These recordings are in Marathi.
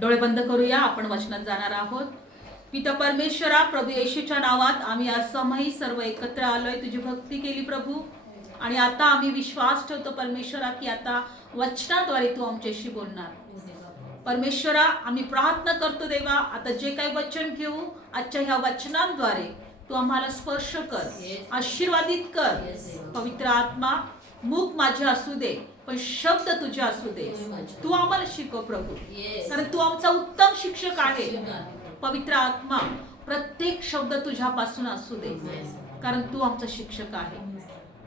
डोळे बंद करूया आपण वचनात जाणार आहोत. पिता परमेश्वरा प्रभू येशूच्या नावात आम्ही आज समही सर्व एकत्र आलोय. तुझी भक्ती केली प्रभू. आणि आता आम्ही विश्वास ठेवतो परमेश्वरा की आता वचनाद्वारे तू आमच्याशी बोलणार. परमेश्वरा आम्ही प्रार्थना करतो देवा आता जे काही वचन घेऊ आजच्या ह्या वचनांद्वारे तू आम्हाला स्पर्श कर आशीर्वादित कर. पवित्र आत्मा मुख माझे असू दे. पण शब्द तुझे असू दे. तू आम्हाला शिकव प्रभू. कारण तू आमचा उत्तम शिक्षक आहे. पवित्र आत्मा प्रत्येक शब्द तुझ्यापासून असू दे. कारण तू आमचा शिक्षक आहे.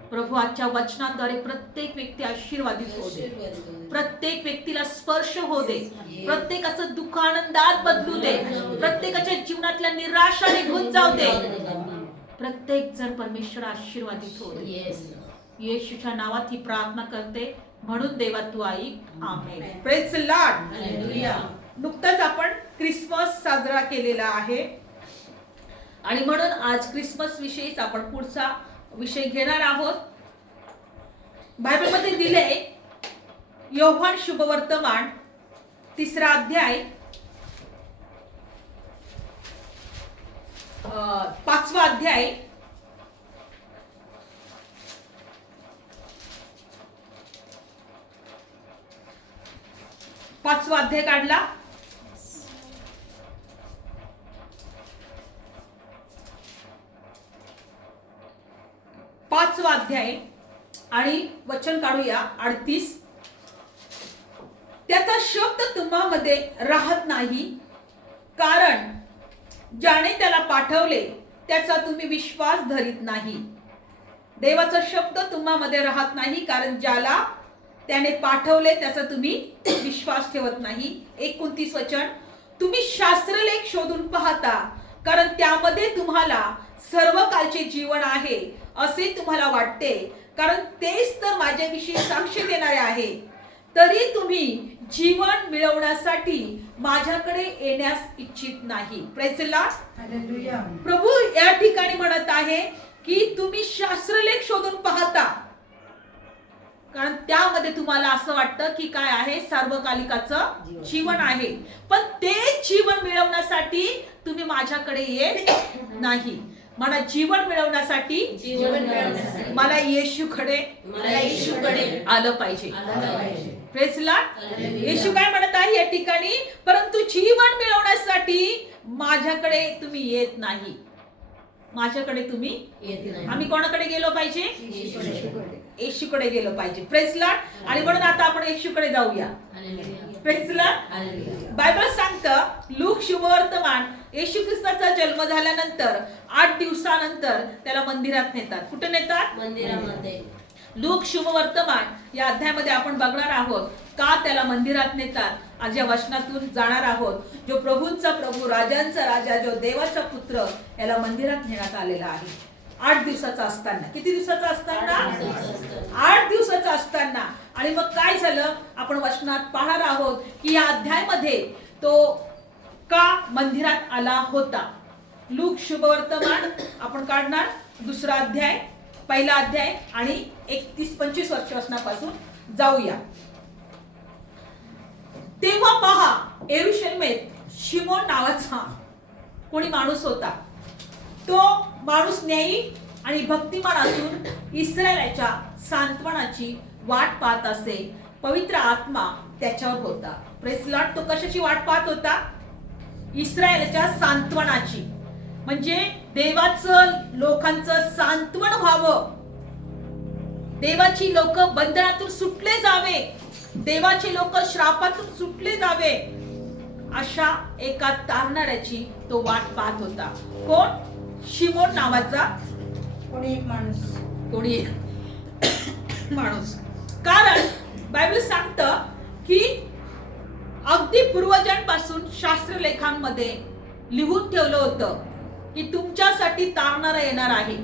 प्रभू आजच्या वचनाद्वारे प्रत्येक व्यक्ती आशीर्वादित हो दे. प्रत्येक व्यक्तीला स्पर्श हो दे. प्रत्येकाचं दुःख आनंदात बदलू दे. प्रत्येकाच्या जीवनातल्या निराशा निघून जाऊ दे. प्रत्येक जण परमेश्वर आशीर्वादित हो दे. येशूच्या नावात ही प्रार्थना करते. म्हणून देवा तू ऐक आमेन. प्रेज लॉर्ड नुकताच आपण क्रिसमस साजरा केलेला आहे. आणि म्हणून आज क्रिसमस विषयीच आपण पुढचा विषय घेणार आहोत. बायबलमध्ये दिले योहान शुभवर्तमान तिसरा अध्याय. अं, पाचवा अध्याय. पाचवा अध्याय काढला. पाचवा अध्याय आणि वचन काढूया अडतीस. त्याचा शब्द तुम्हामध्ये राहत नाही कारण ज्याने त्याला पाठवले त्याचा तुम्ही विश्वास धरीत नाही. देवाचा शब्द तुम्हामध्ये राहत नाही कारण ज्याला त्याने पाठवले त्याचा तुम्ही विश्वास ठेवत नाही. एकोणतीस वचन. तुम्ही शास्त्रलेख शोधून पाहता कारण त्यामध्ये तुम्हाला सर्व कालचे जीवन आहे असे तुम्हाला वाटते. कारण तेच तर माझ्याविषयी साक्ष देणारे आहे. तरी तुम्ही जीवन मिळवण्यासाठी माझ्याकडे येण्यास इच्छित नाही. प्रभू या ठिकाणी म्हणत आहे की तुम्ही शास्त्रलेख शोधून पाहता. कारण त्यामध्ये तुम्हाला असं वाटतं की काय आहे? सार्वकालिकाचं जीवन. आहे. पण ते जीवन मिळवण्यासाठी तुम्ही माझ्याकडे येत नाही. मला जीवन मिळवण्यासाठी मला येशूकडे आलं पाहिजे. हालेलुया. येशू काय म्हणत आहे या ठिकाणी? परंतु जीवन मिळवण्यासाठी माझ्याकडे तुम्ही येत नाही. माझ्याकडे तुम्ही. आम्ही कोणाकडे गेलो पाहिजे? येशूकडे. गेलो पाहिजे. प्रेसलाट आणि म्हणून आता आपण येशूकडे जाऊया. हालेलुया. बायबल सांगतं लूक शुभवर्तमान येशू ख्रिस्ताचा जन्म झाल्यानंतर आठ दिवसानंतर त्याला मंदिरात नेतात. कुठे नेतात? मंदिरामध्ये. लूक शुभवर्तमान या अध्यायामध्ये आपण बघणार आहोत का त्याला मंदिरात नेतात? या वचनातून जाणार आहोत जो प्रभूंचा प्रभू राजांचा राजा जो देवाचा पुत्र याला मंदिरात नेण्यात आलेला आहे. आठ दिवसाचा असताना. किती दिवसाचा असताना? आठ दिवसाचा असताना. आणि मग काय झालं? आपण वचनात पाहणार आहोत की या अध्यायामध्ये तो का मंदिरात आला होता? लूक शुभवर्तमान आपण काढणार. दुसरा अध्याय पहिला अध्याय आणि एकतीस पंचवीस वर्षापासून जाऊया. तेव्हा पहा एरुशलमेत शिमोन नावाचा कोणी माणूस होता. तो माणूस न्यायी आणि भक्तिमान असून इस्रायलाच्या सांत्वनाची वाट पाहत असे पवित्र आत्मा त्याच्यावर होता. प्रेसलॉट तो कशाची वाट पाहत होता? इस्रायलच्या सांत्वनाची. म्हणजे देवाचं लोकांचं सांत्वन व्हावं. देवाची लोक बंधनातून सुटले जावे. देवाचे लोक श्रापातून सुटले जावे. अशा एका तारणाऱ्याची तो वाट पाहत होता. कोण? शिमोन नावाचा कोणी एक माणूस. कोणी माणूस. कारण बायबल सांगतं की अगदी पूर्वजांपासून शास्त्रलेखांमध्ये लिहून ठेवलं होतं की तुमच्यासाठी तारणारा येणार आहे.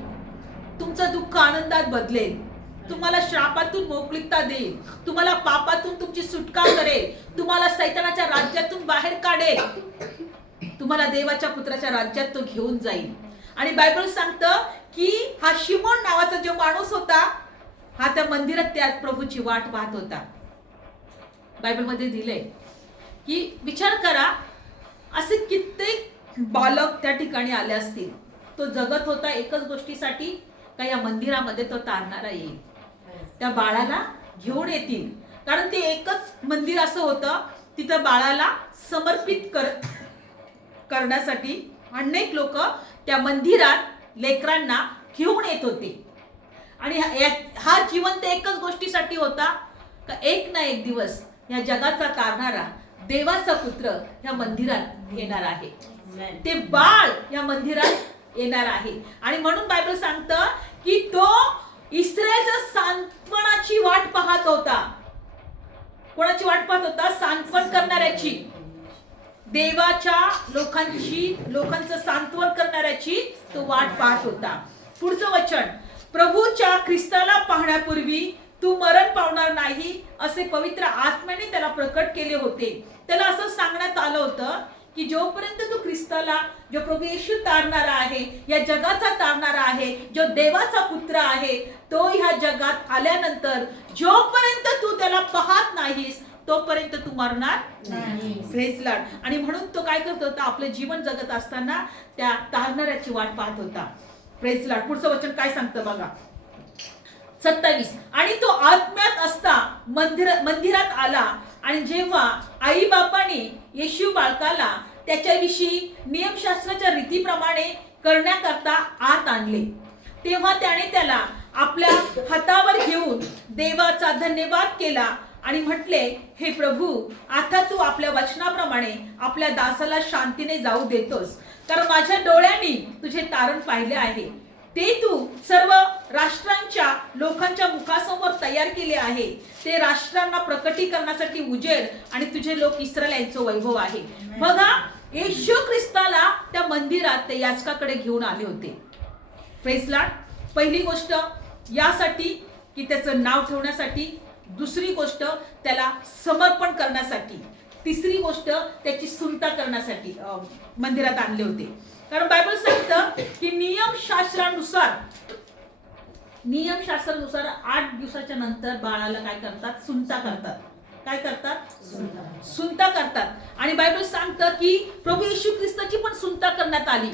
तुमचं दुःख आनंदात बदलेल. तुम्हाला श्रापातून मोकळीकता देईल. तुम्हाला पापातून तुमची सुटका करेल. तुम्हाला सैतानाच्या राज्यातून बाहेर काढेल. तुम्हाला देवाच्या पुत्राच्या राज्यात तो घेऊन जाईल. आणि बायबल सांगतं की हा शिमोन नावाचा जो माणूस होता हा त्या मंदिरात त्या प्रभूची वाट पाहत होता. बायबलमध्ये दिले की विचार करा असे कित्येक बालक त्या ठिकाणी आले असतील. तो जगत होता एकच गोष्टीसाठी का या मंदिरामध्ये तो तारणारा येईल? त्या बाळाला घेऊन येतील. कारण ते एकच मंदिर असं होतं तिथं बाळाला समर्पित कर करण्यासाठी अनेक लोक त्या मंदिरात लेकरांना घेऊन येत होते. आणि हा- या- हा जिवंत एकच गोष्टीसाठी होता का एक ना एक दिवस या जगाचा तारणारा देवाचा पुत्र या मंदिरात येणार आहे. ते बाळ या मंदिरात येणार आहे. आणि म्हणून बायबल सांगतं की तो इस्रायलचा सांत्वनाची वाट पाहत होता. कोणाची वाट पाहत होता? सांत्वन करणाऱ्याची. देवाच्या लोकांची लोकांचं सांत्वन करणाऱ्याची तो वाट पाहत होता. पुढचं वचन. प्रभूच्या ख्रिस्ताला पाहण्यापूर्वी तू मरण पावणार नाही असे पवित्र आत्म्याने त्याला प्रकट केले होते. त्याला असं सांगण्यात आलं होतं की जोपर्यंत तू ख्रिस्ताला जो प्रभू येशू तारणारा आहे या जगाचा तारणारा आहे जो देवाचा पुत्र आहे तो ह्या जगात आल्यानंतर जोपर्यंत तू त्याला पाहत नाहीस तोपर्यंत तू मरणार नाही. आणि म्हणून तो काय करत होता? आपलं जीवन जगत असताना त्या तारणाऱ्याची वाट पाहत होता. प्रेस लॉर्ड पुढचं वचन काय सांगतं बघा? सत्तावीस. आणि तो आत्म्यात असता मंदिर मंदिरात आला आणि जेव्हा आई बापाने येशू बाळकाला त्याच्याविषयी नियमशास्त्राच्या रीतीप्रमाणे करण्याकरता आत आणले. तेव्हा त्याने त्याला आपल्या हातावर घेऊन देवाचा धन्यवाद केला आणि म्हटले हे प्रभू आता तू आपल्या वचनाप्रमाणे आपल्या दासाला शांतीने जाऊ देतोस. कारण माझ्या डोळ्यांनी तुझे तारण पाहिले आहे. ते तू सर्व राष्ट्रांच्या लोकांच्या मुखासमोर तयार केले आहे. ते राष्ट्रांना प्रकटीकरणासाठी उजेड आणि तुझे लोक इस्रायल यांचं वैभव आहे. बघा येशू ख्रिस्ताला त्या मंदिरात ते याचकाकडे घेऊन आले होते. प्रेसलाट पहिली गोष्ट यासाठी की त्याचं नाव ठेवण्यासाठी. दुसरी गोष्ट त्याला समर्पण करण्यासाठी. तिसरी गोष्ट त्याची सुनता करण्यासाठी मंदिरात आणले होते. कारण बायबल सांगतं की नियमशास्त्रानुसार नियमशास्त्रानुसार आठ दिवसाच्या नंतर बाळाला काय करतात? सुनता करतात. काय करतात? सुनता करतात. आणि बायबल सांगतं की प्रभू येशू ख्रिस्ताची पण सुनता करण्यात आली.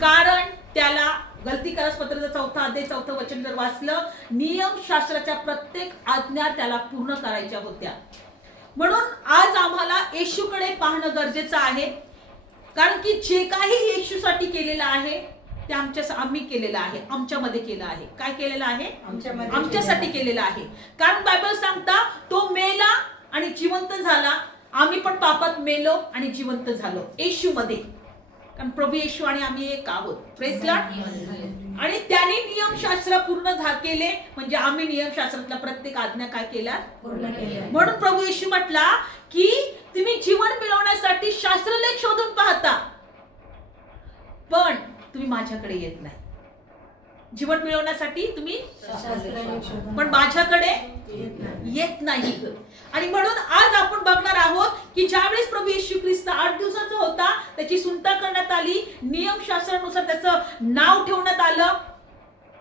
कारण त्याला गलती पत्राचा चौथा अध्याय चौथं वचन जर वाचलं नियमशास्त्राच्या प्रत्येक आज्ञा त्याला पूर्ण करायच्या होत्या. म्हणून आज आम्हाला येशूकडे पाहणं गरजेचं आहे. कारण की जे काही येशूसाठी केलेलं आहे ते आमच्या आम्ही केलेलं आहे. आमच्यामध्ये केलं आहे. काय केलेलं आहे? आमच्यासाठी केलेलं आहे. कारण बायबल सांगता तो मेला आणि जिवंत झाला. आम्ही पण पापात मेलो आणि जिवंत झालो. येशू मध्ये कारण प्रभू येशू आणि आम्ही एक आहोत. आणि त्याने नियमशास्त्र पूर्ण केले. म्हणजे आम्ही नियमशास्त्रातल्या प्रत्येक आज्ञा काय केल्या? पूर्ण केले. म्हणून प्रभू येशू म्हटला की तुम्ही जीवन मिळवण्यासाठी शास्त्रलेख शोधून पाहता. पण तुम्ही माझ्याकडे येत नाही. जीवन मिळवण्यासाठी तुम्ही पण माझ्याकडे येत नाही. आणि म्हणून आज आपण बघणार आहोत की ज्यावेळेस प्रभू येशू ख्रिस्त आठ दिवसाचा होता त्याची सुनता करण्यात आली नियमशास्त्रानुसार त्याचं नाव ठेवण्यात आलं.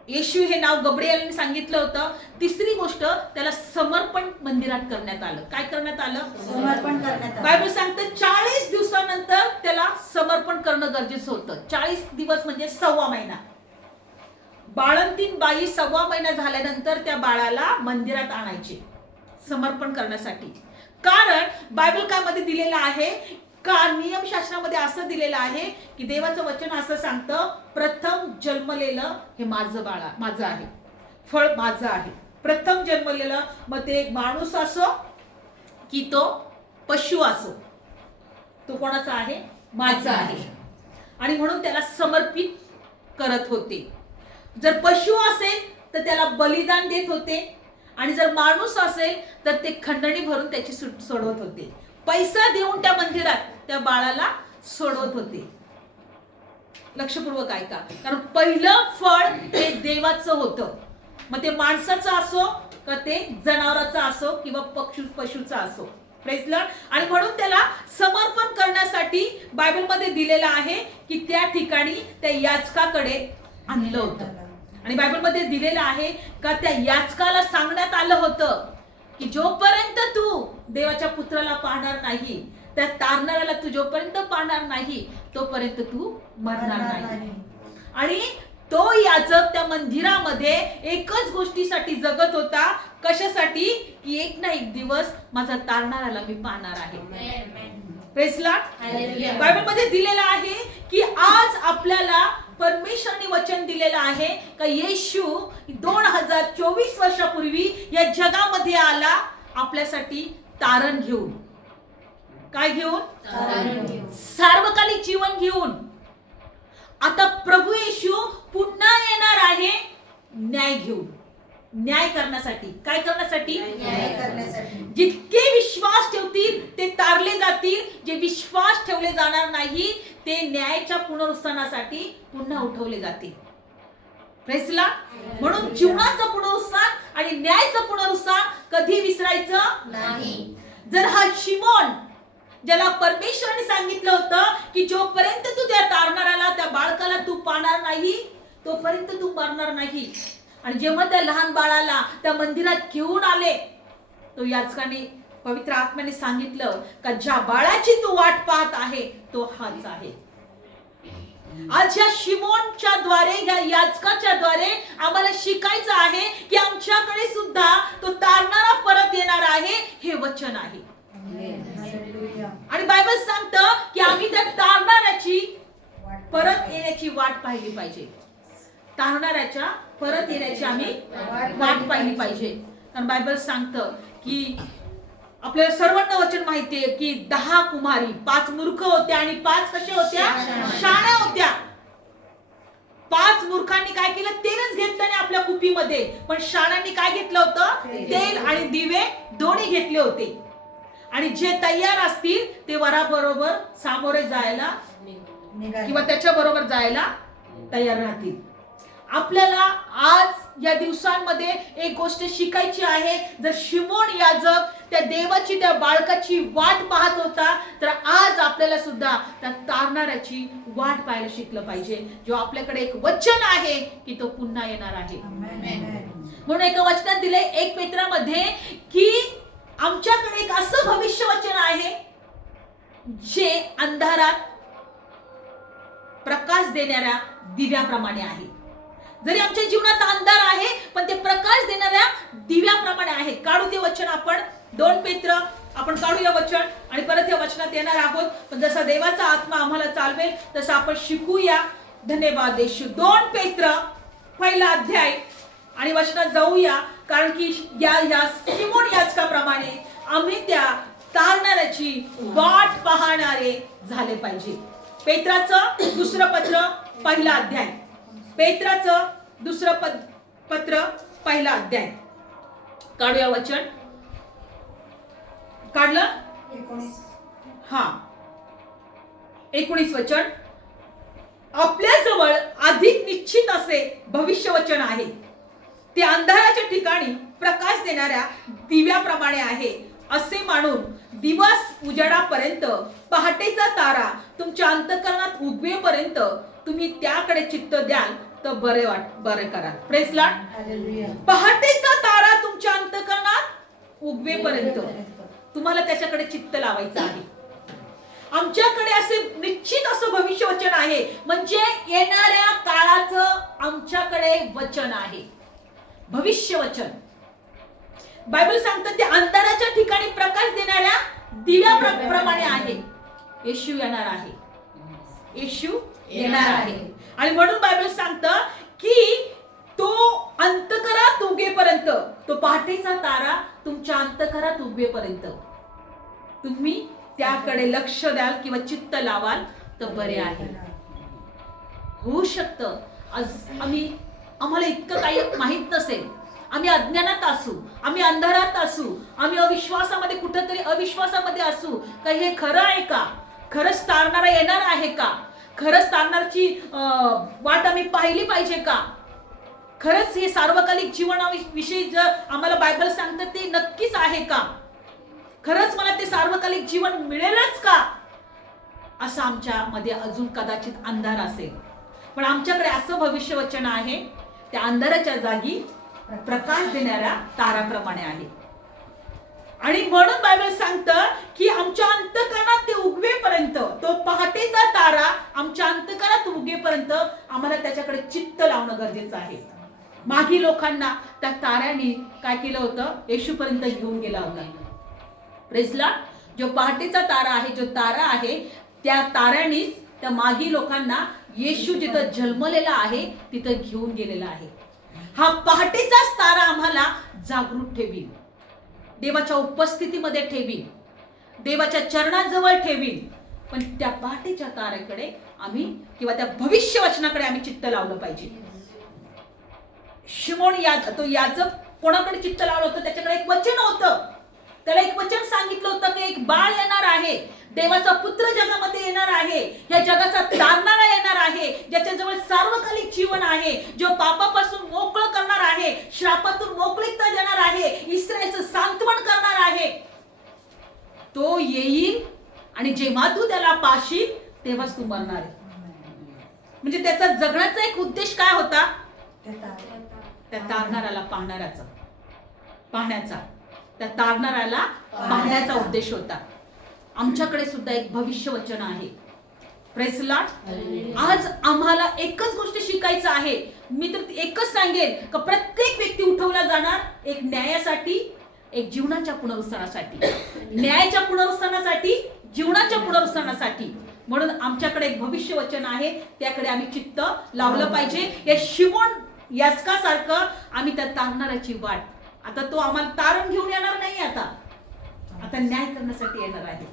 येशू हे नाव गब्रियालने सांगितलं होतं. तिसरी गोष्ट त्याला समर्पण मंदिरात करण्यात आलं. काय करण्यात आलं? समर्पण करण्यात आलं. बायबल सांगतं चाळीस दिवसानंतर त्याला समर्पण करणं गरजेचं होतं. चाळीस दिवस म्हणजे सव्वा महिना. बाळंतीन बाई सव्वा महिना झाल्यानंतर त्या बाळाला मंदिरात आणायचे समर्पण करण्यासाठी. कारण बायबल काय मध्ये दिलेलं आहे का नियमशास्त्रामध्ये असं दिलेलं आहे की देवाचं वचन असं सांगतं प्रथम जन्मलेलं हे माझं बाळा माझं आहे. फळ माझं आहे. प्रथम जन्मलेलं मग ते माणूस असो की तो पशु असो तो कोणाचा आहे? माझा आहे. आणि म्हणून त्याला समर्पित करत होते. जर पशु असेल तर त्याला बलिदान देत होते. आणि जर माणूस असेल तर ते खंडणी भरून त्याची सुट सोडवत होते. पैसा देऊन त्या मंदिरात त्या बाळाला सोडवत होते. लक्षपूर्वक ऐका. कारण पहिलं फळ हे देवाचं होतं. मग ते माणसाचं असो का ते जनावराचं असो किंवा पक्षु पशुचा असो. आणि म्हणून त्याला समर्पण करण्यासाठी बायबलमध्ये दिलेलं आहे की त्या ठिकाणी त्या याचकाकडे आणलं होतं. आणि बायबलमध्ये दिलेलं आहे का त्या याचकाला सांगण्यात आलं होतं की जोपर्यंत तू देवाच्या पुत्राला पाहणार नाही त्या तारणाऱ्याला तू जोपर्यंत पाहणार नाही तोपर्यंत तू मरणार नाही. आणि तो याजक त्या मंदिरामध्ये एकच गोष्टीसाठी जगत होता. कशासाठी? की एक ना एक दिवस माझा तारणाऱ्याला मी पाहणार आहे. Hallelujah. बायबलमध्ये दिलेलं आहे की आज आपल्याला परमेश्वरने वचन दिलेलं आहे का येशू दोन हजार चोवीस वर्षापूर्वी या जगामध्ये आला आपल्यासाठी तारण घेऊन. काय घेऊन. सार्वकालिक जीवन घेऊन. आता प्रभू येशू पुन्हा येणार आहे न्याय घेऊन. न्याय करण्यासाठी. काय करण्यासाठी? जितके विश्वास ठेवतील ते तारले जातील. जे विश्वास ठेवले जाणार नाही ते न्यायाच्या पुनरुत्थानासाठी पुन्हा उठवले जातील. Lord. म्हणून जीवनाचं पुनरुत्थान आणि न्यायाचं पुनरुत्थान कधी विसरायचं? नाही. जर हा शिमोन ज्याला परमेश्वराने सांगितलं होतं की जोपर्यंत तू त्या तारणाऱ्याला त्या बाळकाला तू पाहणार नाही तोपर्यंत तू मरणार नाही. आणि जेव्हा त्या लहान बाळाला त्या मंदिरात घेऊन आले तो याचकाने पवित्र आत्म्याने सांगितलं का ज्या बाळाची तू वाट पाहत आहे तो हाच आहे. आज या शिमोनच्या द्वारे या याचकाच्या द्वारे आम्हाला शिकायचं आहे की आमच्याकडे सुद्धा तो तारणारा परत येणार आहे हे वचन आहे. आणि बायबल सांगतं की आम्ही त्या तारणाऱ्याची परत येण्याची वाट पाहिली पाहिजे. तारणाऱ्याच्या परत येण्याची आम्ही वाट पाहिली पाहिजे. कारण बायबल सांगतं की आपल्याला सर्वांना वचन माहितीये की दहा कुमारी पाच मूर्ख होत्या आणि पाच कशा होत्या शाळा होत्या. पाच मूर्खांनी काय केलं? तेलच घेतलं नाही आपल्या कुपीमध्ये. पण शाळांनी काय घेतलं होतं? तेल. आणि दिवे दोन्ही घेतले होते. आणि जे तयार असतील ते वराबरोबर सामोरे जायला. किंवा त्याच्या बरोबर जायला तयार राहतील. आपल्याला आज या दिवसांमध्ये एक गोष्ट शिकायची आहे. जर शिमोन याजक त्या देवाची त्या बाळकाची वाट पाहत होता तर आज आपल्याला सुद्धा त्या तारणाऱ्याची वाट पाहायला शिकलं पाहिजे. जो आपल्याकडे एक वचन आहे की तो पुन्हा येणार आहे. म्हणून एका वचनात दिले एक पेत्रामध्ये की आमच्याकडे एक असं भविष्य वचन आहे जे अंधारात प्रकाश देणाऱ्या दिव्याप्रमाणे आहे. जरी आमच्या जीवनात अंधार आहे पण ते प्रकाश देणाऱ्या दिव्याप्रमाणे आहे. काढू ते वचन आपण. दोन पेत्र आपण काढूया वचन आणि परत या वचनात येणार आहोत. पण जसा देवाचा आत्मा आम्हाला चालवेल तसं आपण शिकूया. धन्यवाद देशू दोन पेत्र पहिला अध्याय आणि वचनात जाऊया. कारण की या या सिमोन याचकाप्रमाणे आम्ही त्या तारणाऱ्याची वाट पाहणारे झाले पाहिजे. पेत्राचं दुसरं पत्र पहिला अध्याय. पेत्राचं दुसरं पद पत्र पहिला अध्याय. काढूया वचन. काढलं. हा. एकोणीस वचन. आपल्याजवळ अधिक निश्चित असे भविष्यवचन आहे. ते अंधाराच्या ठिकाणी प्रकाश देणाऱ्या दिव्याप्रमाणे आहे. असे मानून दिवस उजेडापर्यंत पहाटेचा तारा तुमच्या अंतकरणात उगवेपर्यंत तुम्ही त्याकडे चित्त द्याल. तर बरे वाट बरे करा. प्रेस. पहाटेचा तारा तुमच्या अंतकरणात उगवेपर्यंत. तुम्हाला त्याच्याकडे चित्त लावायचं आहे. आमच्याकडे असे निश्चित असं भविष्य वचन आहे. म्हणजे येणाऱ्या काळाचं आमच्याकडे वचन आहे. भविष्य वचन बायबल सांगतं ते अंधाराच्या ठिकाणी प्रकाश देणाऱ्या दिव्याप्रमाणे आहे. येशू येणार आहे. येशू येणार आहे. आणि म्हणून बायबल सांगतं की तो अंतकरात उगेपर्यंत तो पहाटेचा तारा तुमच्या अंतकरात उगवेपर्यंत तुम्ही त्याकडे लक्ष द्याल किंवा चित्त लावाल तर बरे आहे. होऊ शकतं. आज आम्ही आम्हाला इतकं काही माहीत नसेल. आम्ही अज्ञानात असू आम्ही अंधारात असू आम्ही अविश्वासामध्ये कुठंतरी अविश्वासामध्ये असू. का हे खरं आहे का? खरंच तारणारा येणार आहे का? खरंच तारणारची वाट आम्ही पाहिली पाहिजे का? खरंच हे सार्वकालिक जीवनाविषयी जर आम्हाला बायबल सांगतं ते नक्कीच आहे का? खरंच मला ते सार्वकालिक जीवन मिळेलच का? असं आमच्या मध्ये अजून कदाचित अंधार असेल. पण आमच्याकडे असं भविष्यवचन आहे त्या अंधाराच्या जागी प्रकाश देणाऱ्या ताराप्रमाणे आहे. आणि म्हणून बायबल सांगतं की आमच्या अंतकरणात ते उगवेपर्यंत तो पहाटेचा तारा आमच्या अंतकरणात उगेपर्यंत आम्हाला त्याच्याकडे चित्त लावणं गरजेचं आहे. मागी लोकांना त्या ताऱ्याने काय केलं होतं? येशूपर्यंत घेऊन गेला होता. प्रेसला जो पहाटेचा तारा आहे जो तारा आहे त्या ताऱ्यानेच त्या मागी लोकांना येशू जिथं जन्मलेला आहे तिथं घेऊन गेलेला आहे. हा पहाटेचाच तारा आम्हाला जागृत ठेवी देवाच्या उपस्थितीमध्ये ठेवील देवाच्या चरणाजवळ ठेवील पण त्या पहाटेच्या तारेकडे आम्ही किंवा त्या भविष्य वचनाकडे आम्ही चित्त लावलं पाहिजे. शिमोण याज तो याजक कोणाकडे चित्त लावलं होतं? त्याच्याकडे एक वचन होतं. त्याला एक वचन सांगितलं होतं की एक बाळ येणार आहे. देवाचा पुत्र जगामध्ये येणार आहे. या जगाचा तारणारा येणार आहे. ज्याच्याजवळ सार्वकालिक जीवन आहे. जो पापापासून मोकळं करणार आहे. श्रापातून मोकळीकता देणार आहे. इस्रायलचं सांत्वन करणार आहे. तो येईल आणि जेव्हा तू त्याला पाशील तेव्हाच तू मरणार आहे. म्हणजे त्याचा जगण्याचा एक उद्देश काय होता. त्या तारणाऱ्याला पाहणाऱ्याचा. पाहण्याचा. त्या तारणाऱ्याला पाहण्याचा उद्देश होता. आमच्याकडे सुद्धा एक भविष्य वचन आहे Lord. आज आम्हाला एकच गोष्ट शिकायचं आहे. मी तर एकच सांगेन का प्रत्येक व्यक्ती उठवला जाणार एक न्यायासाठी एक जीवनाच्या पुनरुत्थानासाठी. न्यायाच्या पुनरुत्थानासाठी जीवनाच्या पुनरुत्थानासाठी. म्हणून आमच्याकडे एक भविष्य वचन आहे. त्याकडे आम्ही चित्त लावलं पाहिजे. या शिवण याचकासारखं आम्ही त्या तारणाऱ्याची वाट आता तो आम्हाला तारण घेऊन येणार नाही आता. आता न्याय करण्यासाठी येणार आहे.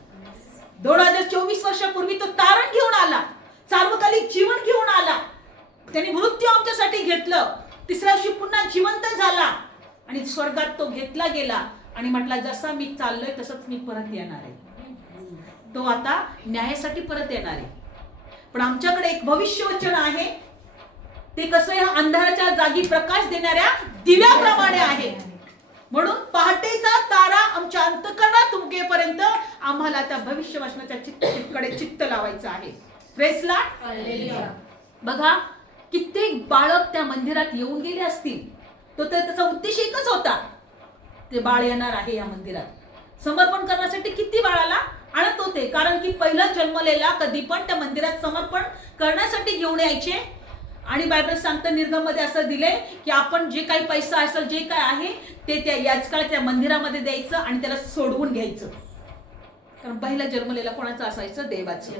दोन हजार चोवीस वर्षापूर्वी तो तारण घेऊन आला. सार्वकालिक जीवन घेऊन आला. त्याने मृत्यू आमच्यासाठी घेतलं. तिसऱ्या दिवशी पुन्हा जिवंत झाला. आणि स्वर्गात तो घेतला गेला. आणि म्हटला जसा मी चाललोय तसंच मी परत येणार आहे. तो आता न्यायासाठी परत येणार आहे. पण आमच्याकडे एक भविष्यवचन आहे. ते कसं या अंधाराच्या जागी प्रकाश देणाऱ्या दिव्याप्रमाणे आहे. म्हणून पहाटेचा तारा आमच्या अंतकरणात उमगेपर्यंत आम्हाला त्या भविष्य वचनाच्या चित्तकडे चित्त लावायचं आहे. प्रेसला बघा कित्येक बाळक त्या मंदिरात येऊन गेले असतील. तो तर त्याचा उद्देश एकच होता. ते बाळ येणार आहे या मंदिरात. समर्पण करण्यासाठी किती बाळाला आणत होते? कारण की पहिला जन्मलेला कधी पण त्या मंदिरात समर्पण करण्यासाठी घेऊन यायचे आणि बायबल सांगतं निर्गममध्ये असं दिलंय की आपण जे काही पैसा असेल जे काय आहे ते त्या याचकाळ त्या मंदिरामध्ये द्यायचं आणि त्याला सोडवून घ्यायचं. कारण पहिला जन्मलेला कोणाचं असायचं? देवाचं.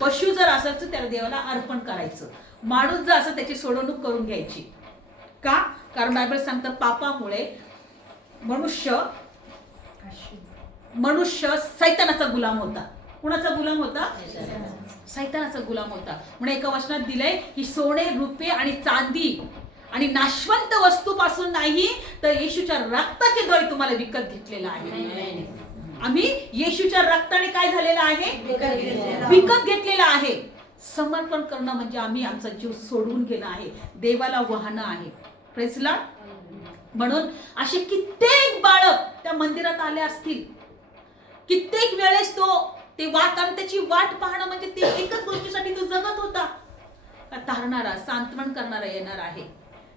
पशु जर असायचं त्याला देवाला अर्पण करायचं. माणूस जर असं त्याची सोडवणूक करून घ्यायची. का? कारण बायबल सांगतं पापामुळे मनुष्य मनुष्य सैतानाचा गुलाम होता. कुणाचा गुलाम होता? सैतानाचा गुलाम होता. म्हणून एका वचनात दिलंय की सोने रुपे आणि चांदी आणि नाशवंत वस्तूपासून नाही तर येशूच्या रक्ताचे द्वारे तुम्हाला विकत घेतलेलं आहे. आम्ही येशूच्या रक्ताने काय झालेलं आहे? विकत घेतलेलं आहे. घेतलेला आहे समर्पण करणं म्हणजे आम्ही आमचा जीव सोडून घेणं आहे. देवाला वाहणं आहे. प्रेसला म्हणून असे कित्येक बाळक त्या मंदिरात आले असतील. कित्येक वेळेस तो ते वाट आणि त्याची वाट पाहणं म्हणजे ते एकच गोष्टीसाठी तो जगत होता. तारणारा सांत्वन करणारा येणार आहे.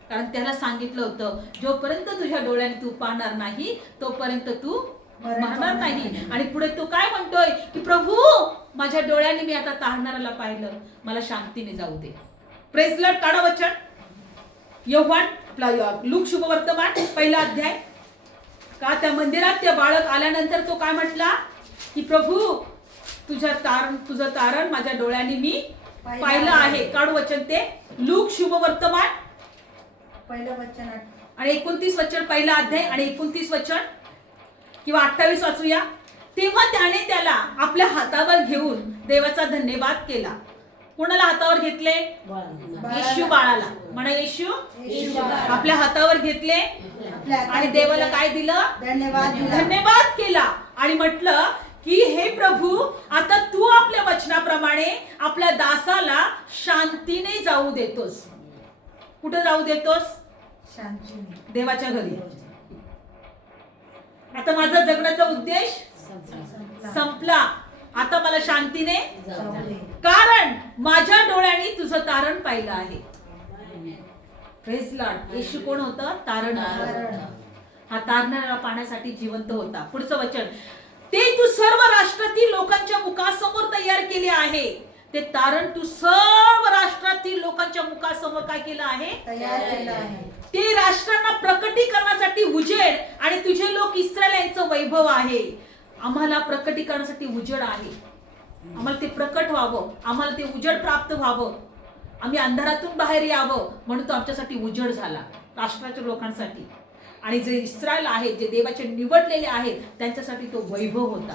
कारण त्याला सांगितलं होतं जोपर्यंत तुझ्या डोळ्याने तू पाहणार नाही तोपर्यंत तू मरणार नाही. आणि पुढे तो काय म्हणतोय? की प्रभू माझ्या डोळ्याने मी आता तारणाऱ्याला पाहिलं. मला शांतीने जाऊ दे. प्रेसलट काढा वचन. यव्हान आपला लूक शुभवर्तमान पहिला अध्याय. का त्या मंदिरात त्या बाळक आल्यानंतर तो काय म्हटला? की प्रभू तुझ्या तारण तुझं तारण माझ्या डोळ्याने मी पाहिलं आहे. काढू वचन ते. लूक शुभवर्तमान पहिलं वचन आणि एकोणतीस वचन पहिला अध्याय आणि एकोणतीस वचन किंवा अठ्ठावीस वाचूया. तेव्हा त्याने त्याला आपल्या हातावर घेऊन देवाचा धन्यवाद केला. कोणाला हातावर घेतले? येशू बाळाला. म्हणा येशू. आपल्या हातावर घेतले. आणि देवाला. काय दिलं? धन्यवाद दिला. धन्यवाद केला. आणि म्हटलं की हे प्रभू आता तू आपल्या वचनाप्रमाणे आपल्या दासाला शांतीने जाऊ देतोस. कुठं जाऊ देतोस? शांतीने. देवाच्या घरी. आता माझा जगण्याचा उद्देश संपला. आता मला शांतीने जाऊ दे. कारण माझ्या डोळ्यांनी तुझं तारण पाहिलं आहे. येशू कोण होतं? तारण. हा तारणारा पाण्यासाठी जिवंत होता. पुढचं वचन. ते तू सर्व राष्ट्रातील लोकांच्या मुखासमोर तयार केले आहे. ते तारण तू सर्व राष्ट्रातील लोकांच्या मुखासमोर काय केलं आहे? तयार केलं आहे. ते राष्ट्रांना प्रकटीकरणासाठी उजेड आणि तुझे लोक इस्रायल यांचं वैभव आहे. आम्हाला प्रकटीकरणासाठी उजेड आहे. आम्हाला ते प्रकट व्हावं. आम्हाला ते उजेड प्राप्त व्हावं. आम्ही अंधारातून बाहेर यावं म्हणून तो आमच्यासाठी उजेड झाला. राष्ट्राच्या लोकांसाठी. आणि जे इस्रायल आहेत जे देवाचे निवडलेले आहेत त्यांच्यासाठी तो वैभव होता.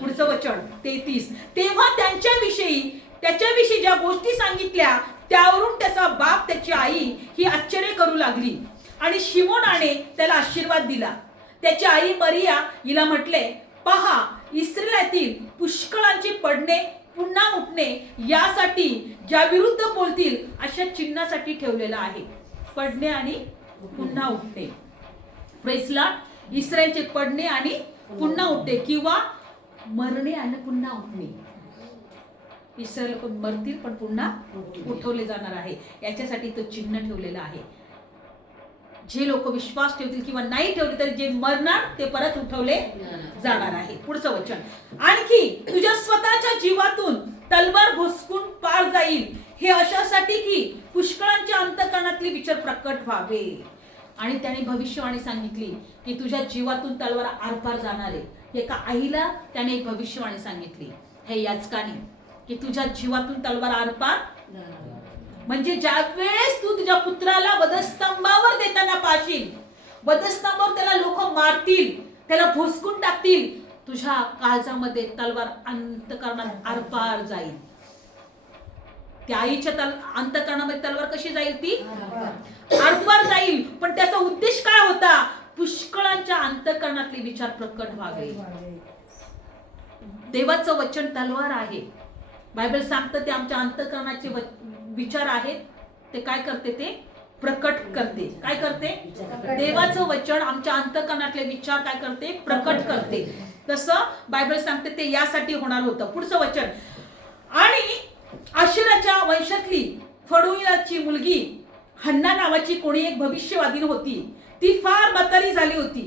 पुढचं वचन तेहतीस. तेव्हा त्यांच्याविषयी त्याच्याविषयी ज्या गोष्टी सांगितल्या त्यावरून त्याचा बाप त्याची आई ही आश्चर्य करू लागली. आणि शिमोनाने त्याला आशीर्वाद दिला. त्याची आई मरिया हिला म्हटले पहा इस्रायलातील पुष्कळांचे पडणे पुन्हा उठणे यासाठी ज्या विरुद्ध बोलतील अशा चिन्हासाठी ठेवलेलं आहे. पडणे आणि पुन्हा उठते. प्रेसला इस्रायलचे पडणे आणि पुन्हा उठते किंवा मरणे आणि पुन्हा उठणे. इस्रायल लोक मरतील पण पुन्हा उठवले जाणार आहे. याच्यासाठी तो चिन्ह ठेवलेला आहे. जे लोक विश्वास ठेवतील किंवा नाही ठेवले तरी जे मरणार ते परत उठवले जाणार आहे. पुढचं वचन. आणखी तुझ्या स्वतःच्या जीवातून तलवार घुसकून पार जाईल. हे अशासाठी की पुष्कळांच्या अंतकरणातले विचार प्रकट व्हावे. आणि त्याने भविष्यवाणी सांगितली की तुझ्या जीवातून तलवार आरपार जाणार आहे. एका आईला त्याने एक भविष्यवाणी सांगितली. हे याचकाने की तुझ्या जीवातून तलवार आरपार म्हणजे ज्या वेळेस तू तुझ्या पुत्राला वधस्तंभावर देताना पाशील वधस्तंभावर त्याला लोक मारतील त्याला भोसकून टाकतील तुझ्या काळजामध्ये तलवार अंतकरणात आरपार जाईल. त्या आईच्या तल अंतकरणामध्ये तलवार कशी जाईल ती? आरपार जाईल. पण त्याचा उद्देश काय होता? पुष्कळांच्या अंतकरणातले विचार प्रकट व्हावे. देवाचं वचन तलवार आहे. बायबल सांगतं ते आमच्या अंतकरणाचे विचार आहेत. ते काय करते ते? प्रकट करते. काय करते? देवाचं वचन आमच्या अंतकरणातले विचार काय करते? प्रकट करते. तसं बायबल सांगते ते यासाठी होणार होतं. पुढचं वचन. आणि आशिराच्या वंशातली फडुईलाची मुलगी हन्ना नावाची कोणी एक भविष्यवादी होती. ती फार म्हातारी झाली होती.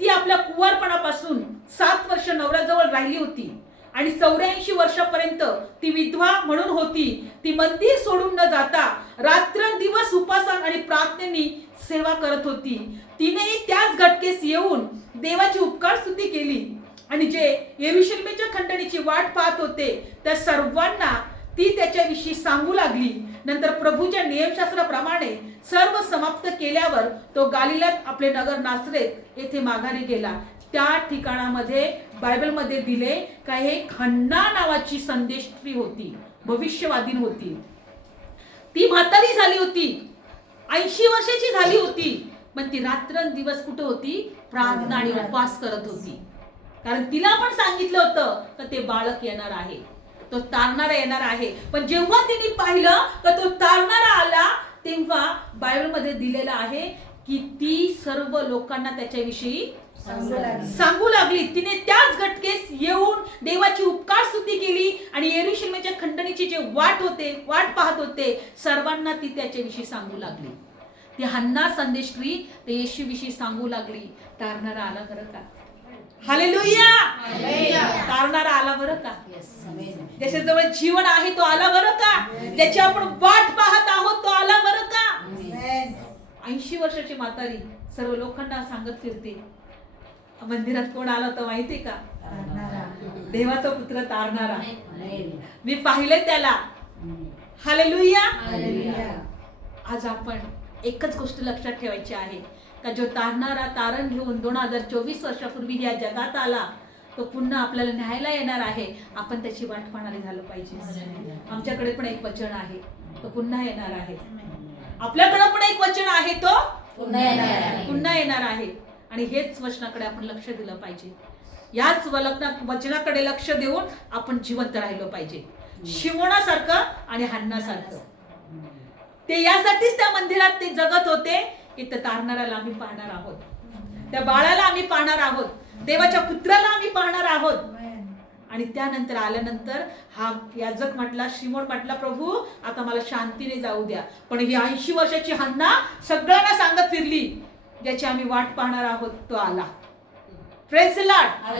ती आपल्या कुवारपणापासून सात वर्ष नवऱ्याजवळ राहिली होती. आणि चौऱ्याऐंशी वर्षापर्यंत ती विधवा म्हणून होती. ती मंदिर सोडून न जाता रात्रंदिवस उपासन आणि प्रार्थनेनी सेवा करत होती. तिनेही त्याच घटकेस येऊन देवाची उपकार स्तुती केली. आणि जे येरुशलेमेच्या खंडणीची वाट पाहत होते त्या सर्वांना ती त्याच्याविषयी सांगू लागली. नंतर प्रभूच्या नियमशास्त्राप्रमाणे सर्व समाप्त केल्यावर तो गालिलात आपले नगर नासरेत येथे माघारी गेला. त्या ठिकाणामध्ये बायबलमध्ये दिले का हे खन्ना नावाची संदेश होती भविष्यवादीन होती. ती म्हातारी झाली होती. ऐंशी वर्षाची झाली होती. पण ती रात्रंदिवस कुठं होती? प्रार्थना आणि उपवास करत होती. कारण तिला पण सांगितलं होतं का ते बाळक येणार आहे. तो तारणारा येणार आहे. पण जेव्हा तिने पाहिलं का तो तारणारा आला तेव्हा बायबलमध्ये दिलेलं आहे की ती सर्व लोकांना त्याच्याविषयी सांगू लागली. तिने त्याच घटकेस येऊन देवाची उपकार स्तुती केली आणि येरुशलेमेच्या खंडणीची जे वाट होते वाट पाहत होते सर्वांना ती त्याच्याविषयी सांगू लागली. ती हन्ना संदेश्री ते येशूविषयी सांगू लागली. तारणारा आला बरं का? हालेलुया. तारणारा आला बरं का? ज्याच्या जवळ जीवन आहे तो आला बरं का? ज्याची आपण वाट पाहत आहोत तो आला बरं का. ऐंशी वर्षाची म्हातारी सर्व लोकांना सांगत फिरते. मंदिरात कोण आला तर माहितीये का. देवाचा पुत्र तारणारा. मी पाहिले त्याला. हालेलुया. आज आपण एकच गोष्ट लक्षात ठेवायची आहे. का जो तारणारा तारण घेऊन दोन हजार चोवीस वर्षापूर्वी या जगात आला तो पुन्हा आपल्याला न्यायला येणार आहे आपण त्याची वाट पाहणारे झालं पाहिजे. आमच्याकडे पण एक वचन आहे तो पुन्हा येणार आहे. आपल्याकडे पण एक वचन आहे तो? पुन्हा येणार आहे. आणि हेच वचनाकडे आपण लक्ष दिलं पाहिजे. याच वचनाकडे लक्ष देऊन आपण जिवंत राहिलो पाहिजे. शिवणासारखं आणि हन्नासारखं. ते यासाठीच त्या मंदिरात ते जगत होते की त्या तारणाऱ्याला आम्ही पाहणार आहोत. त्या बाळाला आम्ही पाहणार आहोत. देवाच्या पुत्राला आम्ही पाहणार आहोत. आणि त्यानंतर आल्यानंतर हा याजक म्हटला श्रीमोड म्हटला प्रभू आता मला शांतीने जाऊ द्या. पण ही ऐंशी वर्षाची हन्ना सगळ्यांना सांगत फिरली. ज्याची आम्ही वाट पाहणार आहोत तो आला. प्रेस लाट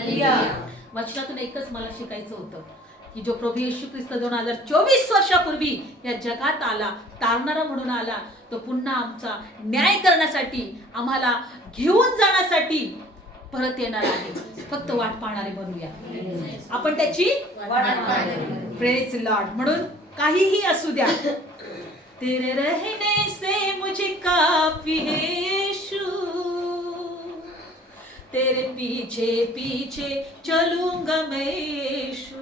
वचनातून एकच मला शिकायचं होतं. की जो प्रभू येशू ख्रिस्त दोन हजार चोवीस वर्षापूर्वी या जगात आला तारणारा म्हणून आला तो पुन्हा आमचा न्याय करण्यासाठी आम्हाला घेऊन जाण्यासाठी परत येणार आहे. फक्त वाट पाहणारे बनूया. आपण त्याची प्रेज लॉर्ड म्हणून काहीही असू द्या. तेरे रहने से मुझे काफी है तेरे पीछे पीछे चलूंगा मैं यीशु.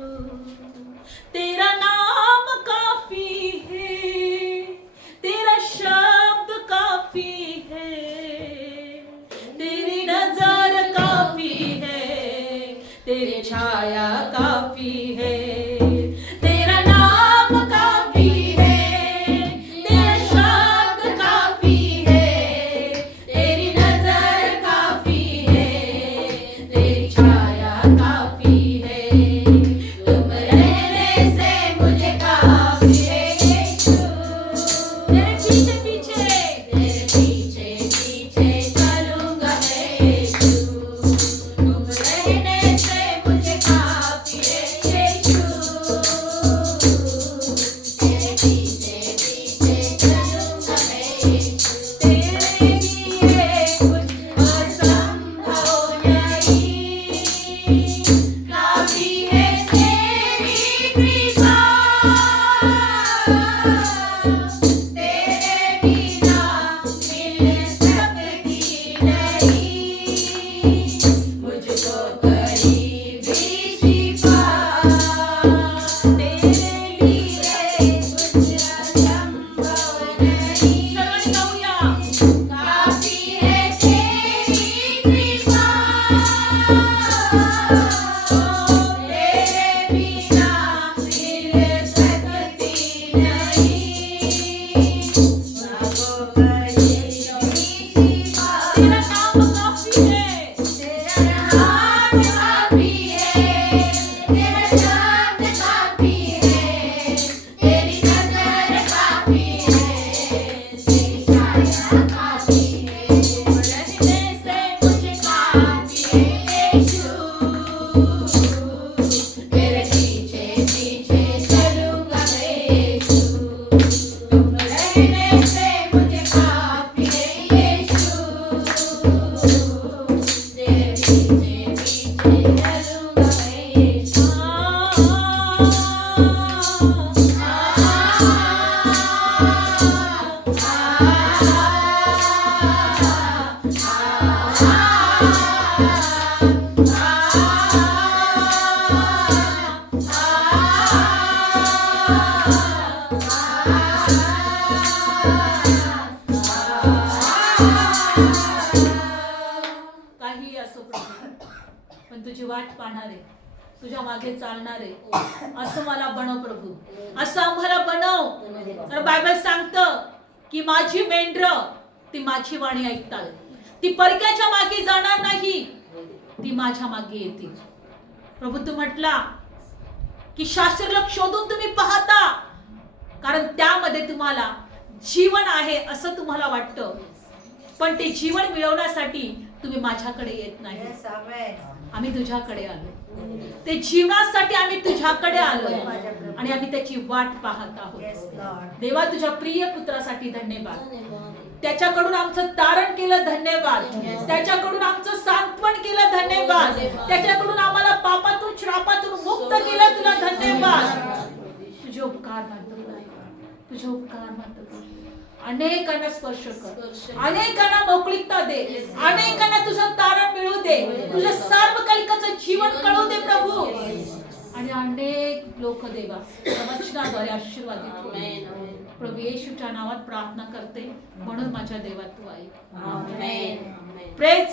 तेरा नाम काफी है। तेरा शब्द काफी है। तेरी नजर काफी है। तेरी छाया काफी है। येतील. प्रभू तू म्हटला की शास्त्रला शोधून तुम्ही पाहता. कारण त्यामध्ये तुम्हाला जीवन आहे असं तुम्हाला वाटतं. पण ते जीवन मिळवण्यासाठी तुम्ही माझ्याकडे येत नाही. Yes. आम्ही तुझ्याकडे आलो. ते जीवनासाठी आम्ही तुझ्याकडे आलो. आणि आम्ही त्याची वाट पाहत आहोत. देवा तुझ्या प्रिय पुत्रासाठी धन्यवाद. त्याच्याकडून आमचं तारण केलं धन्यवाद. त्याच्याकडून आमचं सांत्वन केलं धन्यवाद. त्याच्याकडून आम्हाला पापातून श्रापातून मुक्त केलं तुला धन्यवाद. तुझे उपकार मानतो तुझे उपकार मानतो अनेकांना स्पर्श कर. अनेकांना मोकळीकता दे. अनेकांना तुझं तारण मिळू दे. तुझं सार्वकालिकाचं जीवन कळू दे प्रभू. आणि अनेक लोक देवा या वचनाद्वारे आशीर्वादित होतील. प्रभू येशूच्या नावात प्रार्थना करते. म्हणून माझ्या देवा तू आई. प्रेज